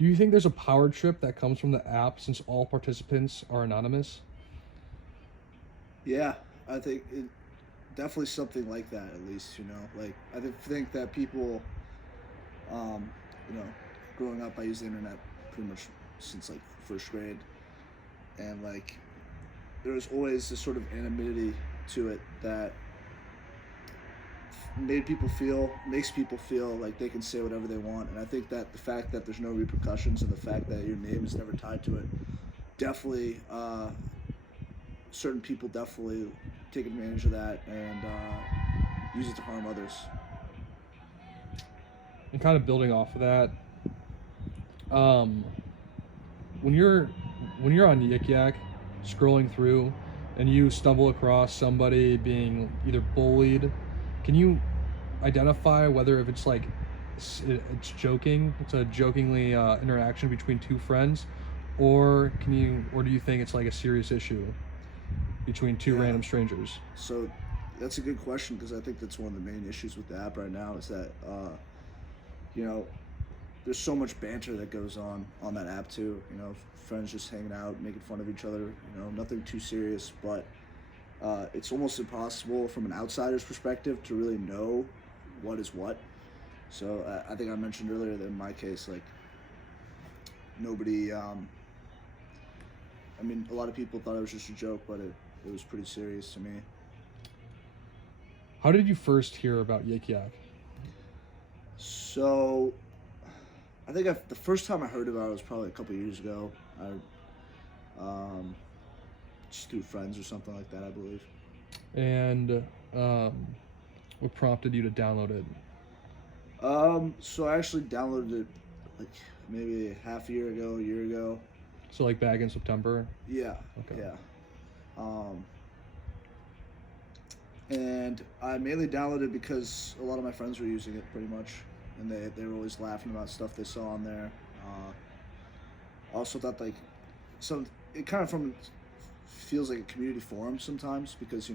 Do you think there's a power trip that comes from the app since all participants are anonymous? Yeah, I think it definitely something like that at least. Like think that people, um, you know, growing up, I used the internet pretty much since like first grade, and like there was always this sort of anonymity to it that makes people feel like they can say whatever they want. And I think that the fact that there's no repercussions and the fact that your name is never tied to it, definitely certain people definitely take advantage of that and use it to harm others. And kind of building off of that, um, when you're on Yik Yak, scrolling through, and you stumble across somebody being either bullied, can you identify whether if it's like it's joking, it's a jokingly interaction between two friends, or do you think it's like a serious issue between two Yeah. random strangers? So that's a good question because I think that's one of the main issues with the app right now is that you know there's so much banter that goes on that app too. Friends just hanging out, making fun of each other. Nothing too serious, but it's almost impossible from an outsider's perspective to really know what is what. So I think I mentioned earlier that in my case, like nobody. I mean, a lot of people thought it was just a joke, but it was pretty serious to me. How did you first hear about Yik Yak? So I think the first time I heard about it was probably a couple years ago. Just through friends or something like that, I believe. And what prompted you to download it? So I actually downloaded it like maybe a year ago. So like back in September? Yeah. Okay. Yeah. Um, and I mainly downloaded it because a lot of my friends were using it pretty much, and they were always laughing about stuff they saw on there. I also thought like it kind of feels like a community forum sometimes because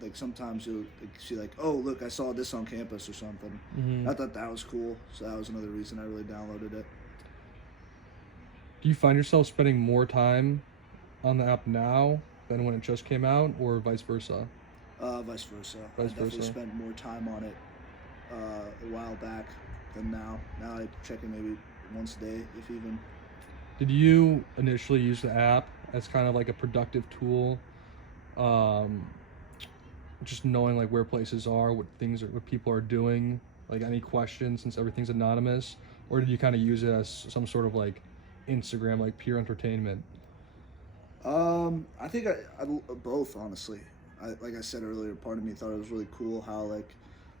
like sometimes you'll see like, oh look, I saw this on campus or something. Mm-hmm. I thought that was cool, so that was another reason I really downloaded it. Do you find yourself spending more time on the app now than when it just came out, or vice versa? Vice versa. I Vice definitely versa. spent more time on it a while back than now. Now I check it maybe once a day, if even. Did you initially use the app as kind of like a productive tool, just knowing like where places are, what people are doing, like any questions since everything's anonymous, or did you kind of use it as some sort of like Instagram, like pure entertainment? I think I both honestly. Like I said earlier, part of me thought it was really cool how like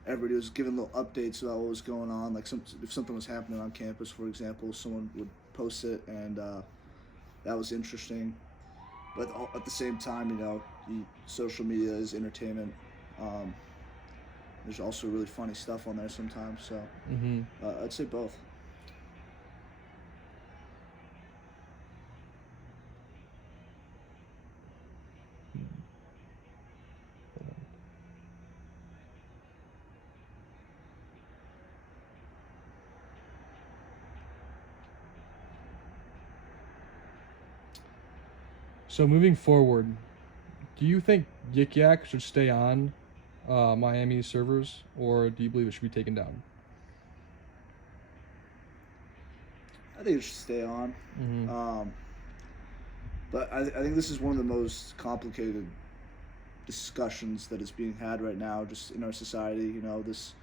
everybody was giving little updates about what was going on. Like if something was happening on campus, for example, someone would post it, and that was interesting. But at the same time, social media is entertainment. Um, there's also really funny stuff on there sometimes. So Mm-hmm. I'd say both. So moving forward, do you think Yik Yak should stay on Miami servers, or do you believe it should be taken down? I think it should stay on. Mm-hmm. But I think this is one of the most complicated discussions that is being had right now, just in our society. This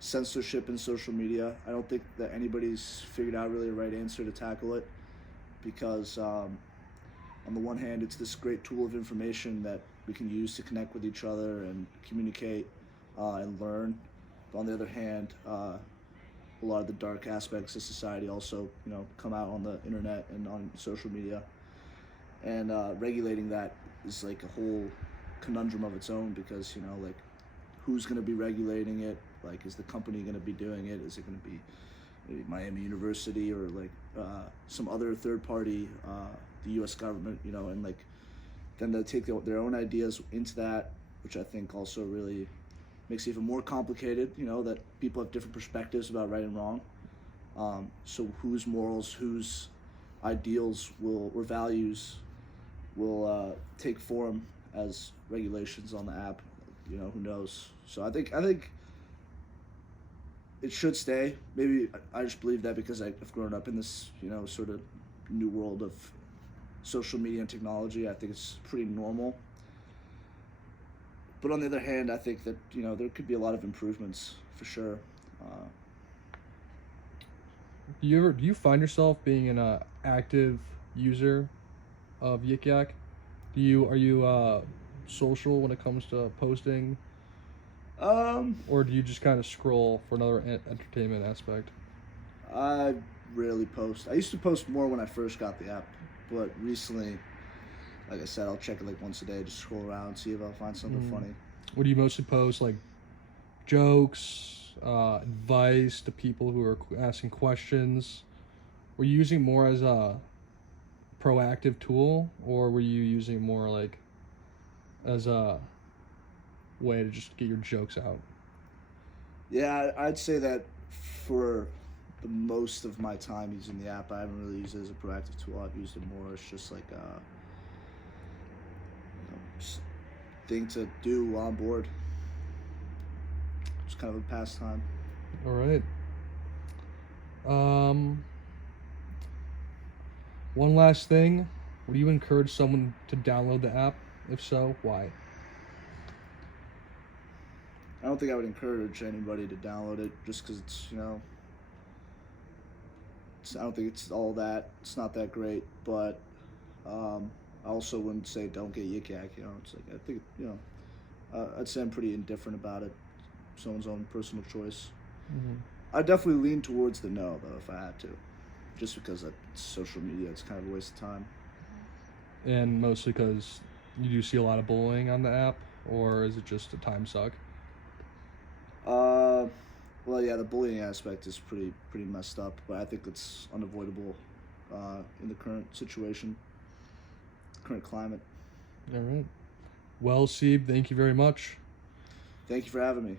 censorship in social media. I don't think that anybody's figured out really a right answer to tackle it, because on the one hand, it's this great tool of information that we can use to connect with each other and communicate and learn. But on the other hand, a lot of the dark aspects of society also, come out on the internet and on social media. And regulating that is like a whole conundrum of its own because, like, who's going to be regulating it? Like, is the company going to be doing it? Is it going to be maybe Miami University or like some other third party, the U.S. government, and like then they take their own ideas into that, which I think also really makes it even more complicated. That people have different perspectives about right and wrong, So whose morals, whose ideals will or values will take form as regulations on the app? Who knows? So I think it should stay. Maybe I just believe that because I've grown up in this sort of new world of social media and technology. I think it's pretty normal. But on the other hand, I think that there could be a lot of improvements for sure. Uh, Do you find yourself being an active user of Yik Yak? Are you social when it comes to posting, um, or do you just kind of scroll for another entertainment aspect? I rarely post. I used to post more when I first got the app, but recently, like I said, I'll check it like once a day, just scroll around, see if I'll find something funny. What do you mostly post? Like jokes, advice to people who are asking questions? Were you using more as a proactive tool, or were you using more like as a way to just get your jokes out? Yeah, I'd say that for the most of my time using the app, I haven't really used it as a proactive tool. I've used it more as just like a just thing to do while I'm bored. It's kind of a pastime. All right. Um, One last thing. Would you encourage someone to download the app? If so, why? I don't think I would encourage anybody to download it just because I don't think it's all that. It's not that great, but I also wouldn't say don't get Yik Yak. It's like I think I'd say I'm pretty indifferent about it. Someone's own personal choice. Mm-hmm. I definitely lean towards the no though if I had to, just because it's social media. It's kind of a waste of time. And mostly because you do see a lot of bullying on the app, or is it just a time suck? Uh, well, yeah, the bullying aspect is pretty messed up, but I think it's unavoidable in the current situation, current climate. All right. Well, Sieb, thank you very much. Thank you for having me.